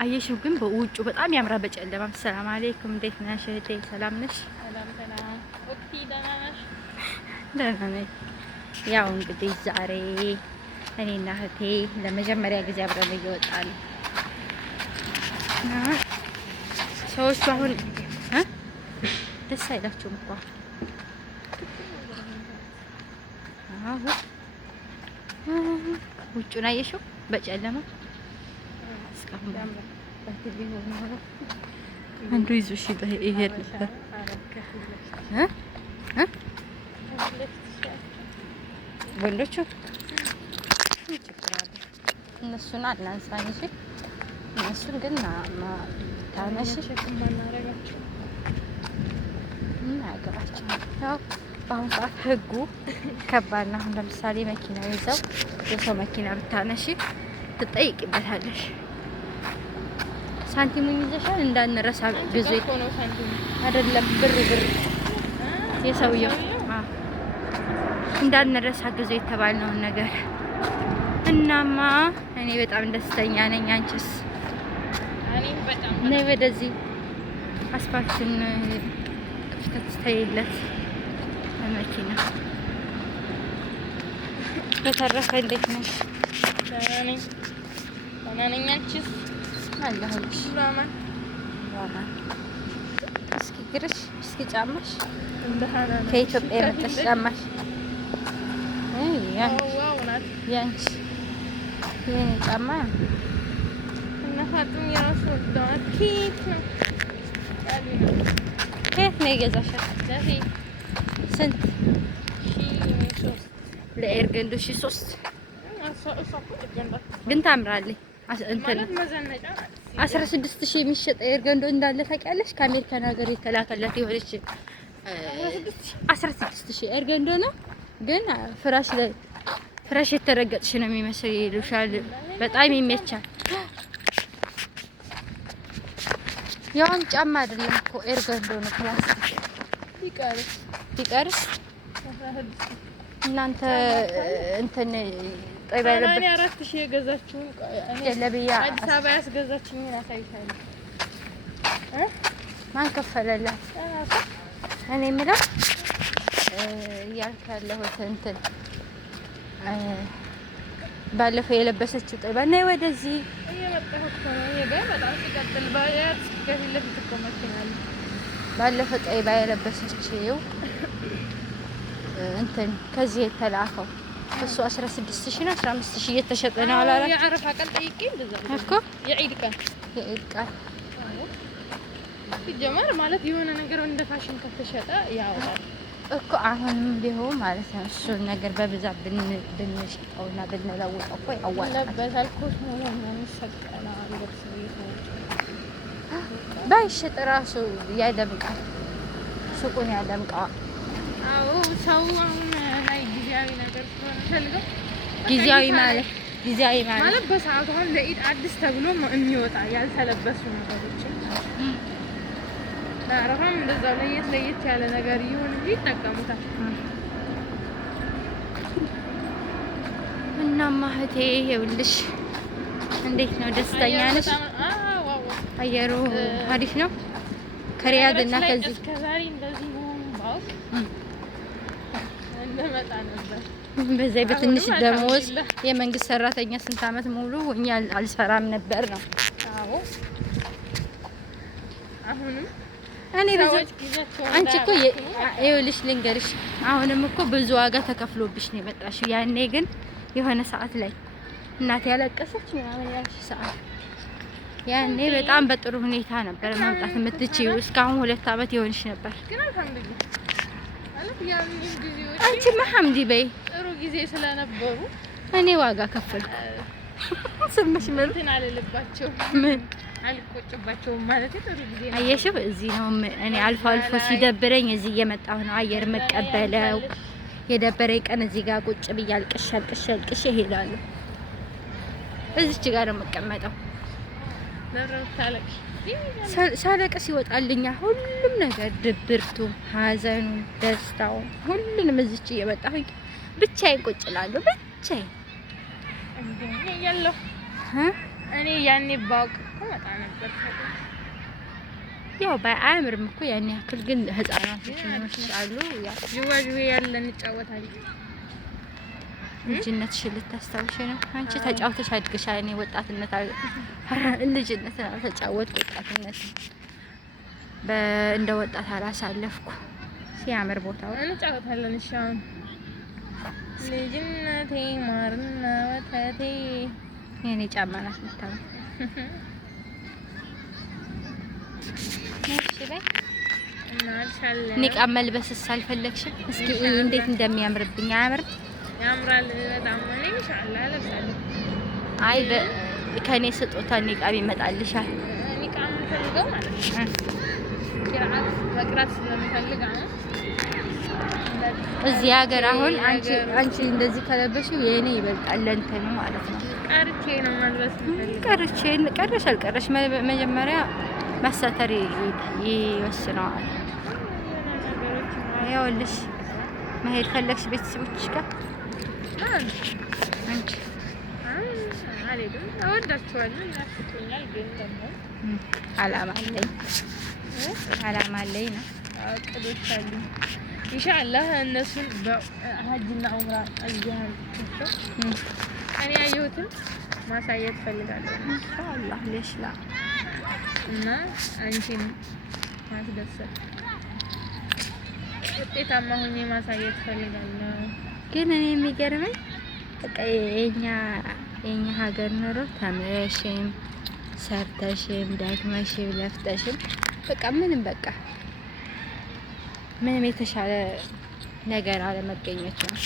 አየሽው ግን በውጩ በጣም ያምራል በጨለማ። ሰላም አለይኩም እንዴት ነሽ እህቴ? ሰላም ነሽ? ሰላም ሰላም። ኦኬ ደህና ነሽ? ደህና ነኝ። ያው እንግዲህ ዛሬ እኔና እህቴ ለመጀመሪያ ጊዜ አብረን እየወጣን ነው። ሰዎቹ አሁን ደስ አይላችሁም እኮ ውጩን አየሽው በጨለማ እስካሁን አንዱ ይዞሽ ይሄድ ነበር። ወንዶቹ እነሱን አላንሳኝ እሺ። እነሱን ግን ታነሽ ምን አገባቸው? ያው በአሁኑ ሰዓት ህጉ ከባድ ነው። አሁን ለምሳሌ መኪና ይዘው የሰው መኪና ብታነሺ ትጠይቂበታለሽ። ሳንቲሙን ይዘሻል እንዳንረሳ ጊዜ አይደለም ብር የሰውየው እንዳንረሳ ጊዜ የተባልነውን ነገር እናማ እኔ በጣም ደስተኛ ነኝ። አንቺስ? እኔም በጣም ነይ ወደዚህ አስፋልትን ክፍተት ታይለት ለመኪና። በተረፈ እንዴት ነሽ? ደህና ነኝ። አንቺስ? አለሁልሽ። ራማን እስኪ ግርሽ እስኪ ጫማሽ እንደሃና ከኢትዮጵያ የመጣሽ ጫማሽ ያንቺ የኔ ጫማ እና ፋጡም የራሱ ወጣት ኬት ነው ከየት ነው የገዛሻት? ስንት? 3 ለኤርገንዶ 3 ግን ታምራለች። እንትን 16,000 የሚሸጥ ኤርገንዶ እንዳለ ታውቂያለሽ? ከአሜሪካን ሀገር የተላከላት የሆነች 16,000 ኤርገንዶ ነው። ግን ፍራሽ የተረገጥሽ ነው የሚመስል ይሉሻል። በጣም ይመቻል። ያውን ጫማ አይደለም እኮ ኤርገንዶ ነው። ፕላስቲክ ቢቀርስ እናንተ እንትን ጠይባ ያለበት 4,000 የገዛችው ለብያ አዲስ አበባ ያስገዛችኝ አሳይታለሁ። ማን ከፈለላት? እኔ የምለው እያልኩ ያለሁት እንትን ባለፈው የለበሰችው ጠይባ ነይ ወደዚህ እየመጣሁ እኮ ነው። ይሄ በጣም ሲቀጥል ባያት ከፊት ለፊት እኮ መኪና አለ። ባለፈው ጠይባ የለበሰችው እንትን ከዚህ የተላከው እሱ 16,000 ነው 15,000 እየተሸጠ ነው አላላችሁ? የአረፋ ቀን ጠይቄ እንደዛ እኮ የዒድ ቀን ሲጀመር ማለት የሆነ ነገር እንደ ፋሽን ከተሸጠ ያወራል እኮ አሁንም ቢሆን ማለት ነው። እሱን ነገር በብዛት ብንሸጠውና ብንለውጠው እኮ ያዋጣል። በታልኩት ነው የሚሰቀና ልብስ ባይሸጥ ራሱ ያደምቃል፣ ሱቁን ያደምቀዋል። አዎ ሰው አሁን ላይ ጊዜያዊ ነገር ስለሆነ ፈልገው ጊዜያዊ ማለት በሰዓቱ አሁን ለኢድ አዲስ ተብሎ የሚወጣ ያልተለበሱ ነገሮችን ለአረፋም እንደዛው ለየት ያለ ነገር ይሁን እንጂ ይጠቀሙታል። እናማ እህቴ ይኸውልሽ እንዴት ነው? ደስተኛ ነሽ? አየሩ አሪፍ ነው። ከሪያድ እና ከዚህ እስከዛሬ እንደዚህ መሆኑ ባውቅ እንደመጣ ነበር። በዛ በትንሽ ደሞዝ የመንግስት ሰራተኛ ስንት አመት ሙሉ እኛ አልሰራም ነበር ነው። አዎ አሁንም እኔ አንቺ እኮ ይኸውልሽ ልንገርሽ፣ አሁንም እኮ ብዙ ዋጋ ተከፍሎብሽ ነው የመጣሽው። ያኔ ግን የሆነ ሰዓት ላይ እናቴ ያለቀሰች ምናምን ያልሽ ሰዓት ያኔ በጣም በጥሩ ሁኔታ ነበር ማምጣት የምትችይው። እስካሁን 2 አመት ይሆንሽ ነበር። ግን አልሐምዱሊላህ ማለት ያንን ጊዜዎች አንቺማ ሐምዲ በይ ጥሩ ጊዜ ስለነበሩ እኔ ዋጋ ከፈልኩ። ስምሽ ምን አልልባቸው ምን አልቆጭባቸውም ማለት ጥሩ ጊዜ ነው። አየሽው፣ እዚህ ነው እኔ አልፎ ሲደብረኝ እዚህ እየመጣሁ ነው አየር መቀበለው። የደበረኝ ቀን እዚህ ጋር ቁጭ ብዬ አልቅሼ እሄዳለሁ። እዚች ጋር ነው የምቀመጠው። ሳለቅስ ይወጣልኛል ሁሉም ነገር፣ ድብርቱ፣ ሀዘኑ፣ ደስታው ሁሉንም እዚች እየመጣሁኝ ብቻዬን ቁጭ እላለሁ። ብቻዬን እኔ ያኔ ባውቅ እኮ መጣ ነበር። ያው ባያምርም እኮ ያን ያክል ግን ህፃናቶች ይመስላሉ። ያው ጅዋጅዌ ያለ እንጫወታለን። ልጅነትሽን ልታስታውሽ ነው? አንቺ ተጫውተሽ አድገሻል። እኔ ወጣትነት ልጅነት ተጫወትኩ። ወጣትነት እንደ ወጣት አላሳለፍኩ። ሲያምር ቦታው እንጫወታለን። እሺ አሁን ልጅነቴ ማርና ወተቴ የኔ ጫማ ናት የምታምር። እሺ በይ ኒቃብ መልበስስ አልፈለግሽም? እስኪ እንዴት እንደሚያምርብኝ። አያምርም? ያምራል በጣም። እኔ ኢንሻአላህ ለብሳለሁ። አይ ከኔ ስጦታ ኒቃብ ይመጣልሻል። ኒቃብ ፈልገው ማለት ነው። ቂራአት መቅራት ስለምፈልግ አሁን እዚህ ሀገር አሁን አንቺ እንደዚህ ከለበሽው የኔ ይበልጣል ለእንትን ማለት ነው። ቀርቼ ነው መልበስ የምፈልገው። ቀረሽ አልቀረሽ መጀመሪያ መሰተር ይወስነዋል። ይኸውልሽ መሄድ ፈለግሽ ቤተሰቦችሽ ጋር አንቺ አልሄድም። እወዳቸዋለሁ፣ ይናፍቁኛል። ግን ደግሞ አላማ አለኝ ነው እቅዶች አሉኝ። ኢንሻአላህ እነሱን በሀጅና ዑምራ አያያቸው እኔ ያየሁትን ማሳየት ፈልጋለሁ። ኢንሻአላህ ለሽላ እና አንቺን ማስደሰት ውጤታማ ሆኜ ማሳየት ፈልጋለሁ። ግን እኔ የሚገርመኝ በቃ የኛ ሀገር ኑሮ ተምረሽም ሰርተሽም ደክመሽም ለፍተሽም በቃ ምንም የተሻለ ነገር አለመገኘቱ ነው።